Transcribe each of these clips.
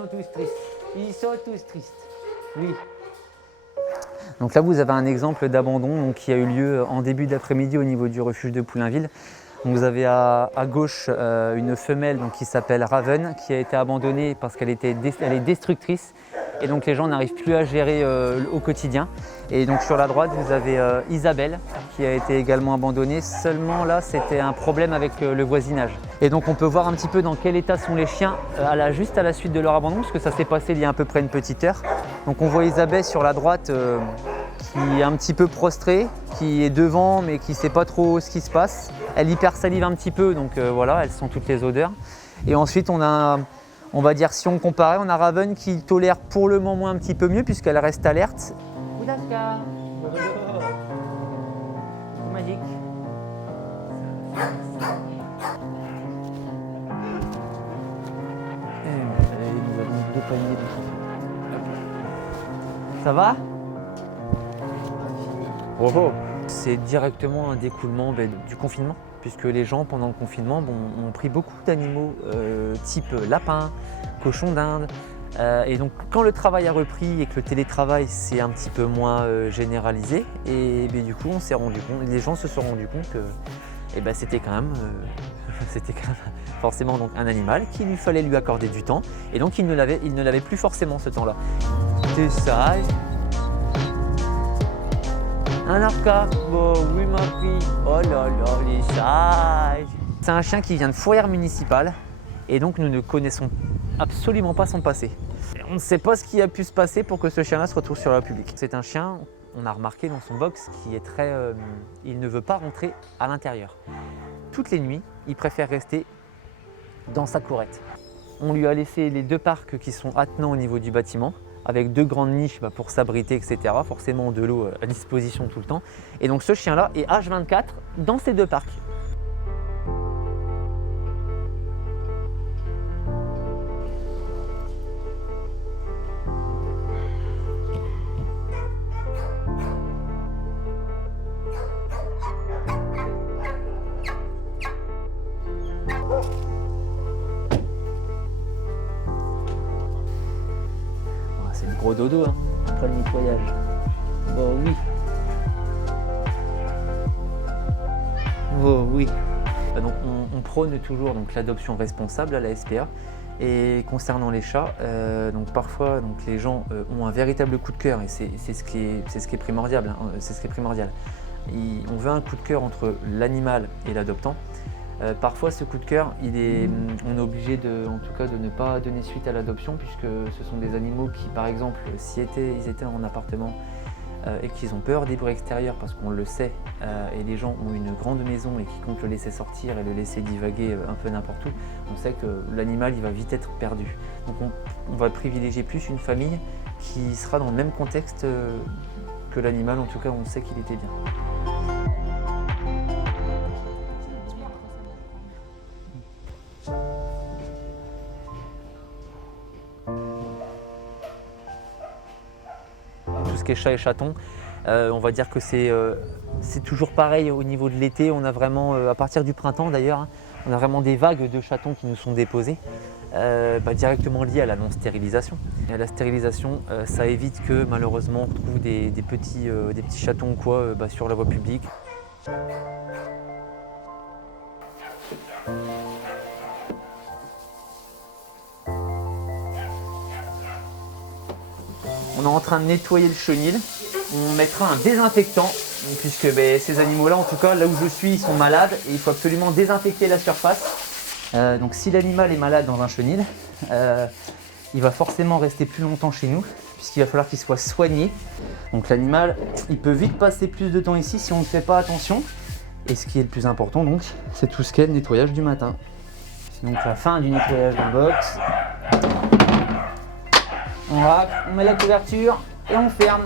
sont tous tristes. Ils sont tous tristes. Oui. Donc là, vous avez un exemple d'abandon qui a eu lieu en début d'après-midi au niveau du refuge de Poulainville. Donc vous avez à gauche une femelle qui s'appelle Raven, qui a été abandonnée parce qu'elle est destructrice. Et donc les gens n'arrivent plus à gérer au quotidien. Et donc sur la droite, vous avez Isabelle qui a été également abandonnée. Seulement là, c'était un problème avec le voisinage. Et donc on peut voir un petit peu dans quel état sont les chiens juste à la suite de leur abandon, parce que ça s'est passé il y a à peu près une petite heure. Donc on voit Isabelle sur la droite qui est un petit peu prostrée, qui est devant mais qui ne sait pas trop ce qui se passe. Elle hypersalive un petit peu, donc voilà, elle sent toutes les odeurs. Et ensuite on va dire, si on comparait, on a Raven qui tolère pour le moment un petit peu mieux puisqu'elle reste alerte. Oulaska, magique. Nous avons 2 paniers. Ça va? Oh oh. C'est directement un découlement du confinement, puisque les gens, pendant le confinement, ont pris beaucoup d'animaux type lapin, cochon d'Inde. Et donc, quand le travail a repris et que le télétravail s'est un petit peu moins généralisé, et du coup, les gens se sont rendus compte que c'était quand même forcément donc, un animal qu'il lui fallait lui accorder du temps, et donc il ne l'avait plus forcément ce temps-là. T'es sage? Un orca? Oh oui ma fille, oh là là, les sages. C'est un chien qui vient de Fourrière municipale et donc nous ne connaissons absolument pas son passé. On ne sait pas ce qui a pu se passer pour que ce chien-là se retrouve sur la publique. C'est un chien, on a remarqué dans son box, qui est très... il ne veut pas rentrer à l'intérieur. Toutes les nuits, il préfère rester dans sa courette. On lui a laissé les 2 parcs qui sont attenants au niveau du bâtiment, avec 2 grandes niches pour s'abriter, etc. Forcément de l'eau à disposition tout le temps. Et donc ce chien-là est H24 dans ces 2 parcs. C'est le gros dodo après le nettoyage. Oh oui. Oh oui. Donc on prône toujours l'adoption responsable à la SPA. Et concernant les chats, parfois les gens ont un véritable coup de cœur et c'est ce qui est primordial. On veut un coup de cœur entre l'animal et l'adoptant. Parfois ce coup de cœur, on est obligé de ne pas donner suite à l'adoption, puisque ce sont des animaux qui, par exemple, ils étaient en appartement et qu'ils ont peur des bruits extérieurs, parce qu'on le sait, et les gens ont une grande maison et qui comptent le laisser sortir et le laisser divaguer un peu n'importe où, on sait que l'animal il va vite être perdu. Donc on va privilégier plus une famille qui sera dans le même contexte que l'animal, en tout cas on sait qu'il était bien. Tout ce qui est chat et chaton, on va dire que c'est toujours pareil au niveau de l'été. On a vraiment, à partir du printemps d'ailleurs, on a vraiment des vagues de chatons qui nous sont déposés, directement liées à la non-stérilisation. Et à la stérilisation, ça évite que malheureusement on retrouve des petits chatons sur la voie publique. On est en train de nettoyer le chenil. On mettra un désinfectant, puisque ces animaux-là, en tout cas, là où je suis, ils sont malades et il faut absolument désinfecter la surface. Donc si l'animal est malade dans un chenil, il va forcément rester plus longtemps chez nous, puisqu'il va falloir qu'il soit soigné. Donc l'animal, il peut vite passer plus de temps ici si on ne fait pas attention. Et ce qui est le plus important, donc, c'est tout ce qui est le nettoyage du matin. Donc la fin du nettoyage d'un box. On racle, on met la couverture et on ferme.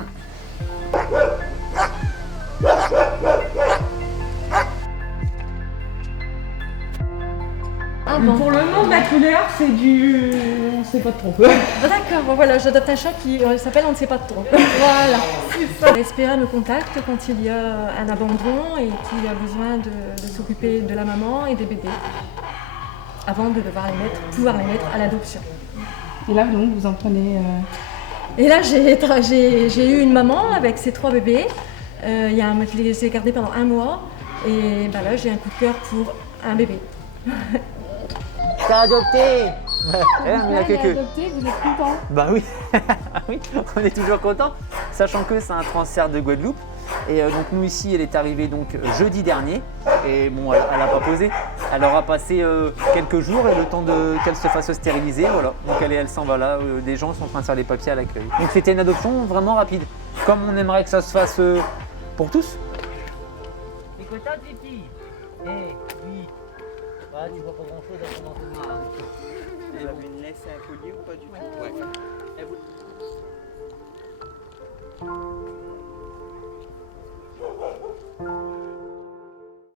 Ah bon. Pour le nom de la couleur, c'est du... on ne sait pas trop. D'accord, bon voilà, j'adopte un chat qui s'appelle on ne sait pas trop. Voilà, c'est ça. La SPA me contacte quand il y a un abandon et qu'il a besoin de s'occuper de la maman et des bébés, avant de pouvoir les mettre à l'adoption. Et là, donc, vous en prenez... Et là, j'ai eu une maman avec ses 3 bébés. Je les ai gardés pendant 1 mois. Et bah là, j'ai un coup de cœur pour un bébé. T'as adopté. Mais il y a quelques... adopté, vous êtes content? Bah oui, oui, on est toujours content, sachant que c'est un transfert de Guadeloupe. Et donc nous ici, elle est arrivée donc jeudi dernier. Et bon, elle n'a pas posé. Elle aura passé quelques jours et le temps qu'elle se fasse stériliser. Voilà. Donc elle s'en va là. Des gens sont en train de faire les papiers à l'accueil. Donc c'était une adoption vraiment rapide, comme on aimerait que ça se fasse pour tous. T'es content, Titi? Eh, oui. Ah, tu vois pas grand chose à ton entourage. Elle avait une laisse et un collier ou pas du tout? Ouais.